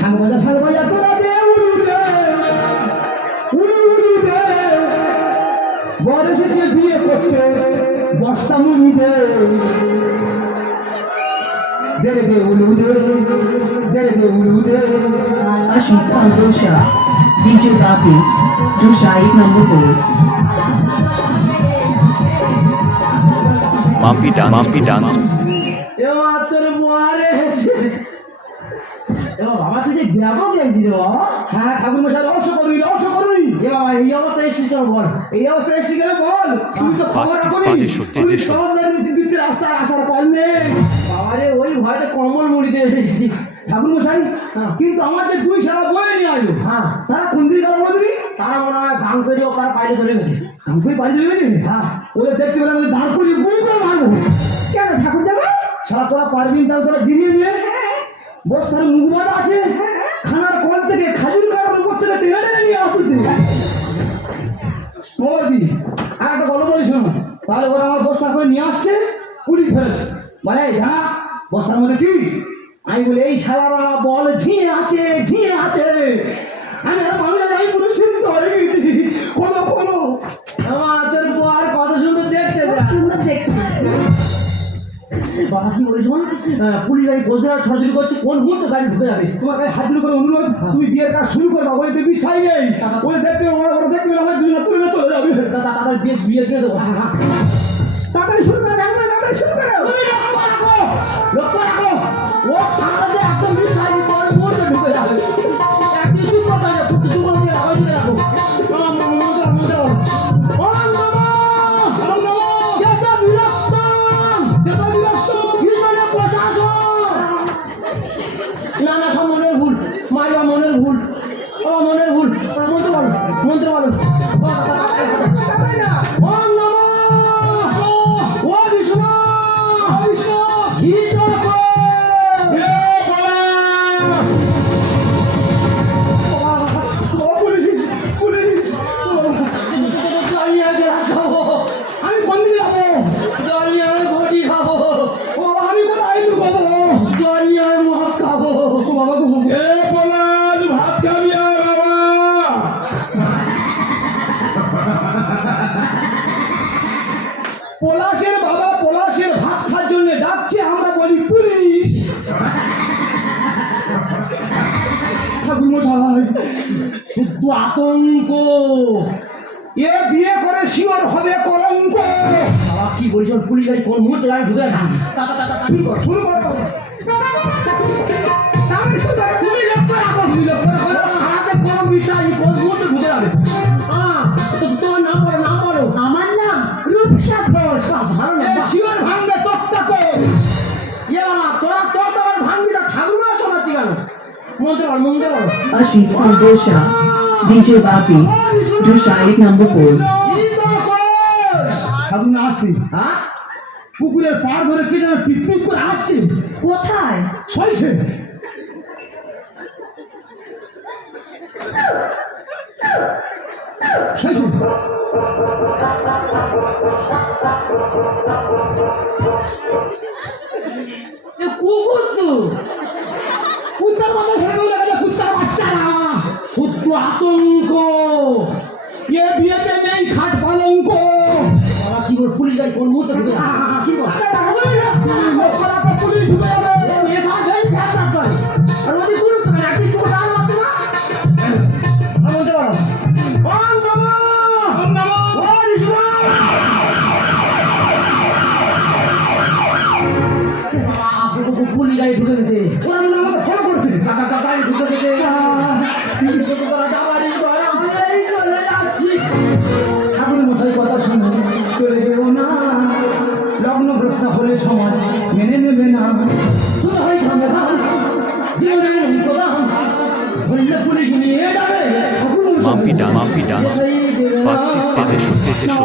সাংবাজা সাংবাজা তোরা দে উলু দে বর এসেছে বিয়ে করতে বস্তা মুড়ি দে দে উলু দে উলু দে। Ashik Santosha, DJ Bapi, to Shahid number 4. Mampy dance. এবার তোর বরে এবার বাবা তুই যে ব্যাপক গেছিস রে বাবা। হ্যাঁ ঠাকুর মশাই রহস্য করবি এ বাবা এই অবস্থায় এসেছিস তোর বল, এই অবস্থায় এসে গেলে বল তুমি তো খবর স্টেজে শো। দিতে রাস্তায় আসার পর নেই বাবা রে, ওই ভয়তে কম্বল মুড়ি দিয়ে এসেছি ঠাকুর মশাই। কিন্তু আমার যে দুই সারা বয়ে নিয়ে আসলো, হ্যাঁ তারা কোন দিকে গেল বলবি? তারা মনে হয় গান করে ওখানে বাইরে চলে গেছে। গান করে বাইরে চলে গেছে? হ্যাঁ ওদের দেখতে পেলে আমাদের দাঁড় করিয়ে গুলি করে মারবো। কেন ঠাকুর যাবো? সারা তোরা পারবি তাহলে তোরা জিনিয়ে নিয়ে বস্তার মুখ বাঁধা আছে, খানার কল থেকে খাজুর খাওয়ার উপর থেকে টেনে টেনে নিয়ে আসতে বৌদি। আর একটা গল্প বলিস না, তাহলে ওরা আমার বস্তা করে নিয়ে আসছে, পুলিশ ধরেছে মানে হ্যাঁ বস্তার মধ্যে কি? আমি বলি এই সালারা বল ঝিঁয়ে আছে আমি আর মানুষ আমি পুরো সিদ্ধ হয়ে গেছি। কোনো আমাদের বর কত সুন্দর দেখতে সুন্দর দেখতে বাবা কি বলিস শোন, পুলিশ গাড়ি গোজরা ছড়াছড়ি করছে, কোন মুহূর্তে গাড়ি ঢুকে যাবে। তোমার কাছে হাত করে অনুরোধ, তুমি বিয়ের কাজ শুরু করবা, ওই দেখবি সাই নেই, ওই দেখবে ওরা দেখবে আমার দুই তুলে চলে যাবে। তাড়াতাড়ি বিয়ে করে দেবো, তাড়াতাড়ি শুরু করে তাড়াতাড়ি শুরু করে। তুমি লক্ষ্য রাখো ও সামনে একদম মিশাই কোন মুহূর্তে ঢুকে যাবে। একদিন চুপ কথা না, চুপ করে দিয়ে আওয়াজ দিয়ে রাখো। না না সব মনের ভুল, মাইবা মনের ভুল, মনের ভুল। মন্ত্র বলো আমি কোন দিকে যাবো? জলিয়ে আমি ঘটি খাবো। ও আমি কোথায় লুকাবো? জলিয়ে আমি মদ খাবো। বাবা গো এ পলাশ ভাত খাবি বাবা? পলাশের বাবা পলাশের ভাত খাওয়ার জন্য ডাকছে, আমরা বলি পুলিশ। ঠাকুর মশাই শুধু আতঙ্ক, এ বিয়ে করে শিওর হবে কলঙ্ক। বাবা কি বলছ, পুলিশ গাড়ি কোন মুহূর্তে গাড়ি ঢুকে না। শুরু কর তুমি লক্ষ্য রাখো, সারাতে কোন বিষয় কোন মুহূর্তে ঢুকে যাবে। তোমার নাম বলো। আমার নাম রূপসা ঘোষ। ভালো না শিওর ভাঙবে তক্তা কো। ইয়ে বাবা তোরা তোমার ভাঙবি না, ঠাকুর না শোনাচ্ছি কেন? মন্ত্র বল। Ashik Santosha, DJ Bapi, to Shahid number 4. আপনি আসছি হ্যাঁ পুকুরের পাড় ধরে কে যেন পিকনিক করে আসছে। কোথায়? সইছে কুকুর তো কুত্তার মাথা সেগুলো দেখা কুত্তার বাচ্চা না, শুদ্ধ আতঙ্ক। এ বিয়েতে নেই খাট পালঙ্ক। বাবা কি বল, পুলিশ গাড়ি কোন মুহূর্তে ঢুকে কি বল পুলিশ ঢুকে যাবে। আর ওদের কোনো একটি ছোট আল মারতে না বলতে পারো। পুলিশ গাড়ি ঢুকে গেছে, ওরা মনে আমাকে ফলো করছে। গাড়ি ঢুকে গেছে, ঠাকুর মশাই কথা শুনে চলে যেও না, লগ্ন প্রশ্ন হলে সময় মেনে নেবে না। Mampy dance. 5টি স্টেজে শো।